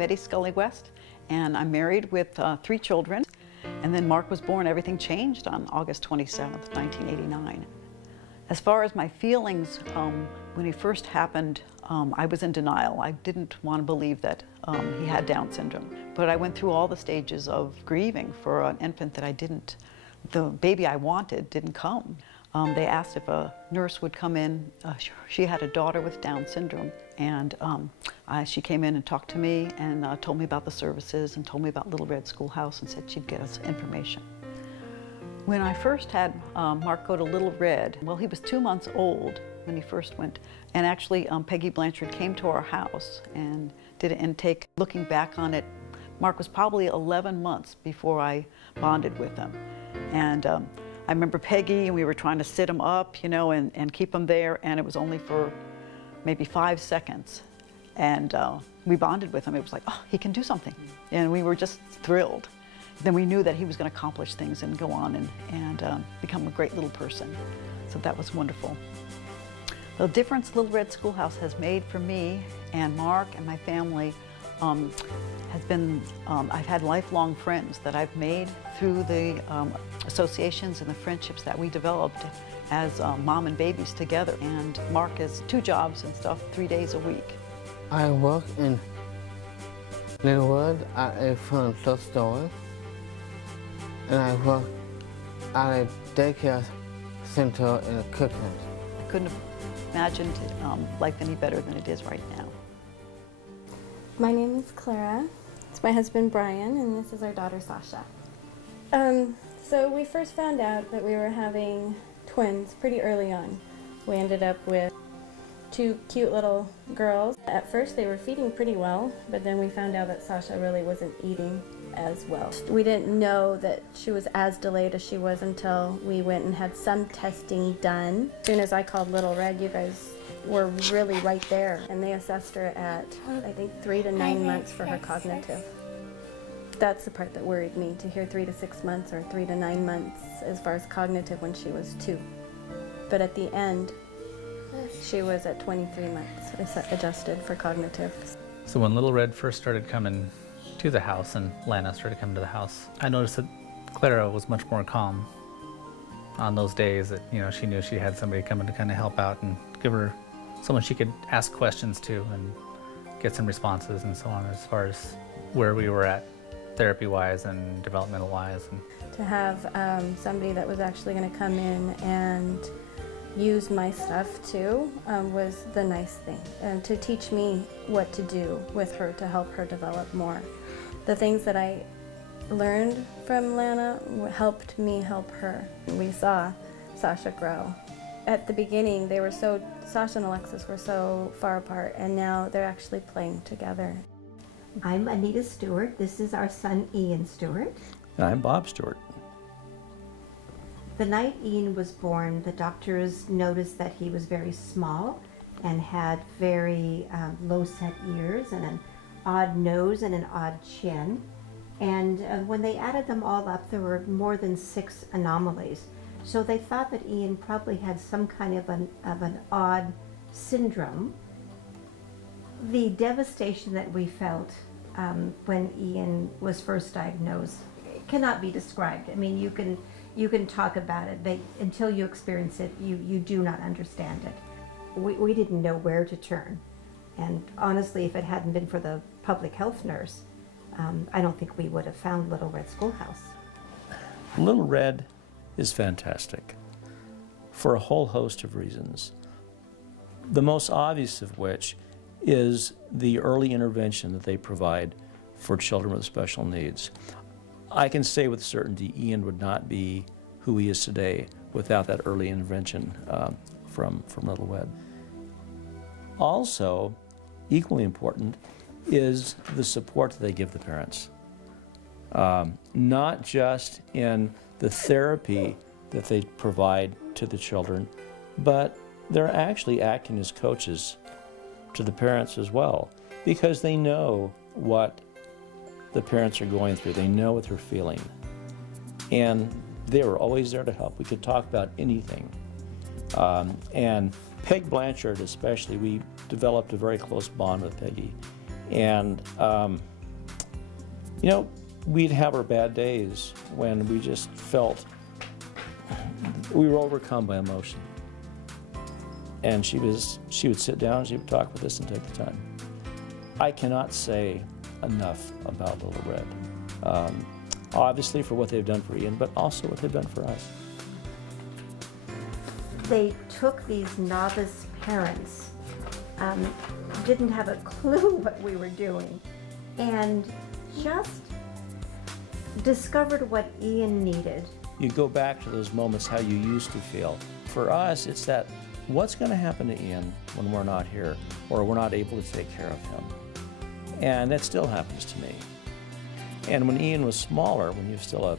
Betty Scully West, and I'm married with 3 children. And then Mark was born. Everything changed on August 27th, 1989. As far as my feelings, when he first happened, I was in denial. I didn't want to believe that he had Down syndrome. But I went through all the stages of grieving for an infant that the baby I wanted didn't come. They asked if a nurse would come in. She had a daughter with Down syndrome, and she came in and talked to me and told me about the services and told me about Little Red Schoolhouse and said she'd get us information. When I first had Mark go to Little Red, well, he was 2 months old when he first went, and actually Peggy Blanchard came to our house and did an intake. Looking back on it, Mark was probably 11 months before I bonded with him. And I remember Peggy, and we were trying to sit him up, you know, and keep him there, and it was only for maybe 5 seconds. And we bonded with him. It was like, oh, he can do something. And we were just thrilled. Then we knew that he was going to accomplish things and go on and become a great little person. So that was wonderful. The difference Little Red Schoolhouse has made for me and Mark and my family has been, I've had lifelong friends that I've made through the associations and the friendships that we developed as mom and babies together. And Mark has 2 jobs and stuff, 3 days a week. I work in Littlewood at a furniture store, and I work at a daycare center in a kitchen. I couldn't have imagined life any better than it is right now. My name is Clara. It's my husband Brian, and this is our daughter Sasha. So we first found out that we were having twins pretty early on. We ended up with 2 cute little girls. At first they were feeding pretty well, but then we found out that Sasha really wasn't eating as well. We didn't know that she was as delayed as she was until we went and had some testing done. As soon as I called Little Red, you guys were really right there, and they assessed her at, I think, 3 to 9 months for her cognitive. That's the part that worried me, to hear 3 to 6 months or 3 to 9 months as far as cognitive when she was 2. But at the end, she was at 23 months adjusted for cognitive. So when Little Red first started coming to the house and Lana started coming to the house, I noticed that Clara was much more calm on those days that, you know, she knew she had somebody coming to kind of help out and give her someone she could ask questions to and get some responses and so on, as far as where we were at therapy-wise and developmental-wise. To have somebody that was actually going to come in and use my stuff too was the nice thing, and to teach me what to do with her to help her develop more. The things that I learned from Lana helped me help her. We saw Sasha grow. At the beginning, Sasha and Alexis were so far apart, and now they're actually playing together. I'm Anita Stewart. This is our son, Ian Stewart. And I'm Bob Stewart. The night Ian was born, the doctors noticed that he was very small and had very low-set ears and an odd nose and an odd chin. And when they added them all up, there were more than 6 anomalies. So they thought that Ian probably had some kind of an odd syndrome. The devastation that we felt when Ian was first diagnosed cannot be described. I mean, you can talk about it, but until you experience it, you do not understand it. We didn't know where to turn. And honestly, if it hadn't been for the public health nurse, I don't think we would have found Little Red Schoolhouse. Little Red is fantastic for a whole host of reasons. The most obvious of which is the early intervention that they provide for children with special needs. I can say with certainty Ian would not be who he is today without that early intervention from Little Red. Also, equally important is the support that they give the parents. Not just in the therapy that they provide to the children, but they're actually acting as coaches to the parents as well, because they know what the parents are going through. They know what they're feeling. And they were always there to help. We could talk about anything. And Peg Blanchard especially, we developed a very close bond with Peggy. And You know, we'd have our bad days when we just felt we were overcome by emotion. And she would sit down, she would talk with us and take the time. I cannot say enough about Little Red. Obviously for what they've done for Ian, but also what they've done for us. They took these novice parents, didn't have a clue what we were doing, and just discovered what Ian needed. You go back to those moments how you used to feel. For us, it's that, what's going to happen to Ian when we're not here, or we're not able to take care of him? And that still happens to me. And when Ian was smaller, when he was still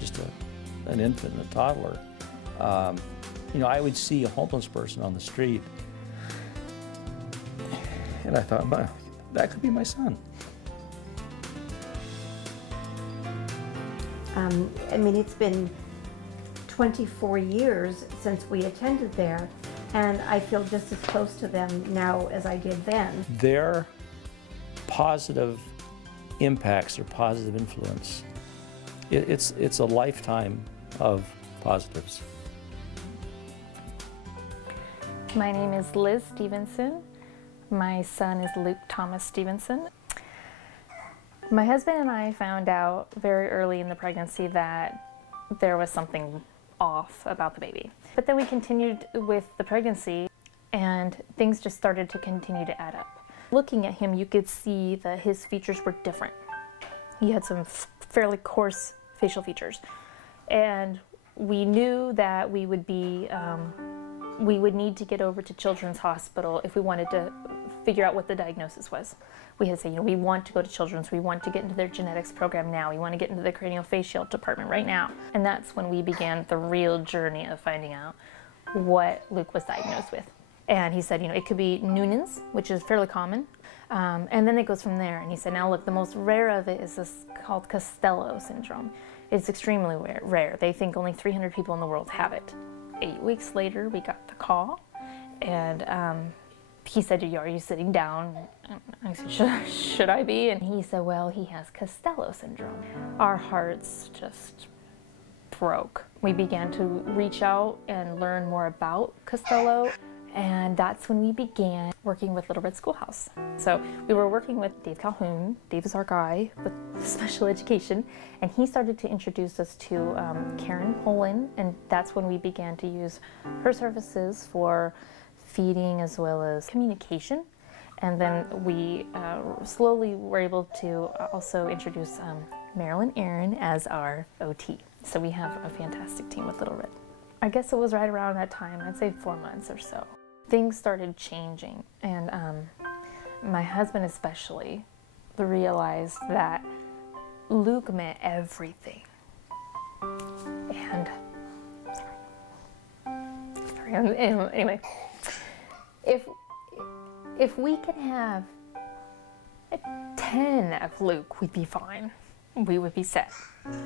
just an infant and a toddler, you know, I would see a homeless person on the street, and I thought, well, that could be my son. I mean, it's been 24 years since we attended there, and I feel just as close to them now as I did then. Their positive impacts or positive influence, it's a lifetime of positives. My name is Liz Stevenson. My son is Luke Thomas Stevenson. My husband and I found out very early in the pregnancy that there was something off about the baby. But then we continued with the pregnancy and things just started to continue to add up. Looking at him, you could see that his features were different. He had some fairly coarse facial features. And we knew that we would need to get over to Children's Hospital if we wanted to figure out what the diagnosis was. We had to say, you know, we want to go to Children's, we want to get into their genetics program now, we want to get into the craniofacial department right now. And that's when we began the real journey of finding out what Luke was diagnosed with. And he said, you know, it could be Noonan's, which is fairly common, and then it goes from there. And he said, now look, the most rare of it is this called Costello syndrome. It's extremely rare. They think only 300 people in the world have it. 8 weeks later, we got the call, and he said, are you sitting down? I said, should I be? And he said, well, he has Costello syndrome. Our hearts just broke. We began to reach out and learn more about Costello, and that's when we began working with Little Red Schoolhouse. So we were working with Dave Calhoun. Dave is our guy with special education, and he started to introduce us to Karen Poland, and that's when we began to use her services for feeding as well as communication. And then we slowly were able to also introduce Marilyn Aaron as our OT. So we have a fantastic team with Little Red. I guess it was right around that time, I'd say 4 months or so. Things started changing, and my husband especially realized that Luke meant everything. And, anyway, if we can have 10 of Luke, we'd be fine. We would be set,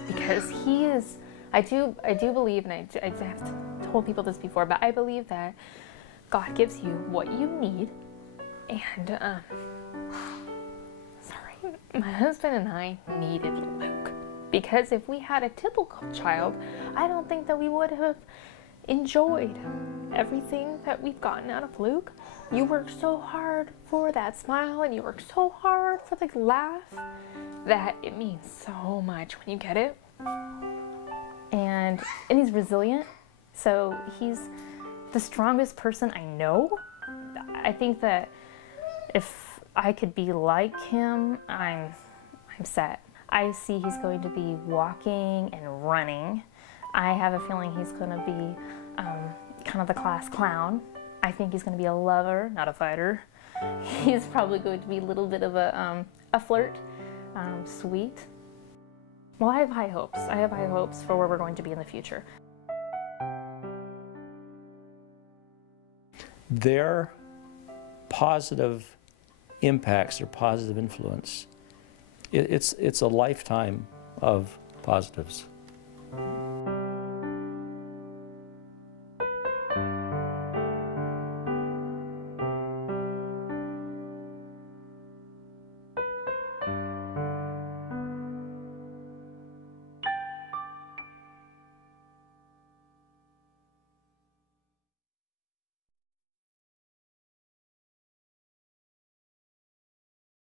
because he is, I do believe, and I have told people this before, but I believe that God gives you what you need, and my husband and I needed Luke, because if we had a typical child, I don't think that we would have enjoyed everything that we've gotten out of Luke. You work so hard for that smile, and you work so hard for the laugh, that it means so much when you get it. And he's resilient, so he's the strongest person I know. I think that if I could be like him, I'm set. I see he's going to be walking and running. I have a feeling he's going to be kind of the class clown. I think he's going to be a lover, not a fighter. He's probably going to be a little bit of a flirt, sweet. Well, I have high hopes. I have high hopes for where we're going to be in the future. Their positive impacts or positive influence, it's a lifetime of positives.